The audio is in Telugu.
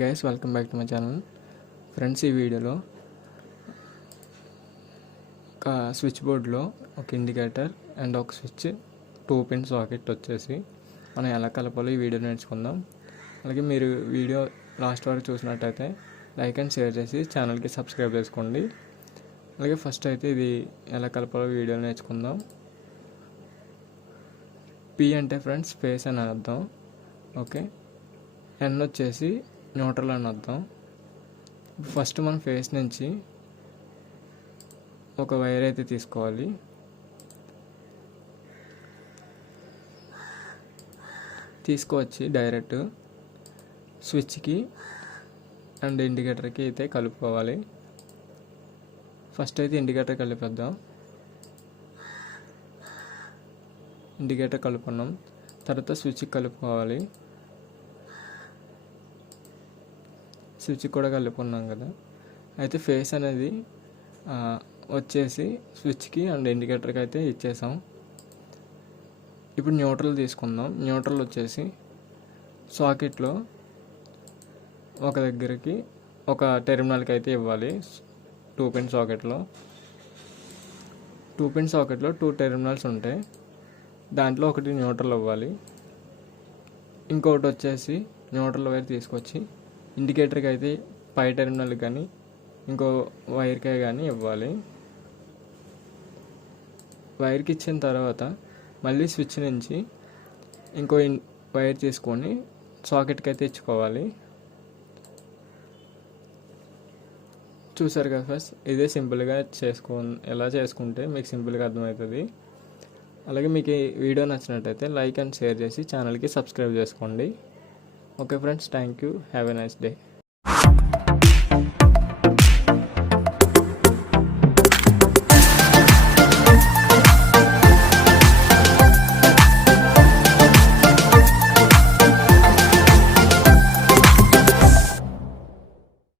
Guys, welcome back to my channel. Friends, ఈ వీడియోలో ఒక స్విచ్ బోర్డ్లో ఒక ఇండికేటర్ అండ్ ఒక స్విచ్ 2 పిన్ సాకెట్ వచ్చేసి మనం ఎలా కలపాలో ఈ వీడియో నేర్చుకుందాం. అలాగే మీరు వీడియో లాస్ట్ వరకు చూసినట్టయితే లైక్ అండ్ షేర్ చేసి ఛానల్కి సబ్స్క్రైబ్ చేసుకోండి. అలాగే ఫస్ట్ అయితే ఇది ఎలా కలపాలో వీడియో నేర్చుకుందాం. పి అంటే ఫ్రెండ్స్ స్పేస్ అని అర్థం. ఓకే, ఎన్ వచ్చేసి న్యూట్రల్ అని అర్థం. ఫస్ట్ మనం ఫేస్ నుంచి ఒక వైర్ అయితే తీసుకోవాలి. తీసుకువచ్చి డైరెక్ట్ స్విచ్కి అండ్ ఇండికేటర్కి అయితే కలుపుకోవాలి. ఫస్ట్ అయితే ఇండికేటర్ కలిపేద్దాం. ఇండికేటర్ కలుపుకున్నాం, తర్వాత స్విచ్కి కలుపుకోవాలి. స్విచ్ కూడా కలుపుకున్నాం కదా. అయితే ఫేస్ అనేది వచ్చేసి స్విచ్కి అండ్ ఇండికేటర్కి అయితే ఇచ్చేసాం. ఇప్పుడు న్యూట్రల్ తీసుకుందాం. న్యూట్రల్ వచ్చేసి సాకెట్లో ఒక దగ్గరికి ఒక టెర్మినల్కి అయితే ఇవ్వాలి. 2 పిన్ సాకెట్లో 2 టెర్మినల్స్ ఉంటాయి. దాంట్లో ఒకటి న్యూట్రల్ ఇవ్వాలి. ఇంకొకటి వచ్చేసి న్యూట్రల్ వైర్ తీసుకొచ్చి ఇండికేటర్కి అయితే పై టెర్మినల్ కానీ ఇంకో వైర్కే కానీ ఇవ్వాలి. వైర్కి ఇచ్చిన తర్వాత మళ్ళీ స్విచ్ నుంచి ఇంకో వైర్ తీసుకొని సాకెట్కి అయితే ఇచ్చుకోవాలి. చూసారు కదా ఫస్ట్, ఇదే సింపుల్గా ఎలా చేసుకుంటే మీకు సింపుల్గా అర్థమవుతుంది. అలాగే మీకు ఈ వీడియో నచ్చినట్టయితే లైక్ అండ్ షేర్ చేసి ఛానల్కి సబ్స్క్రైబ్ చేసుకోండి. Okay friends, thank you. Have a nice day.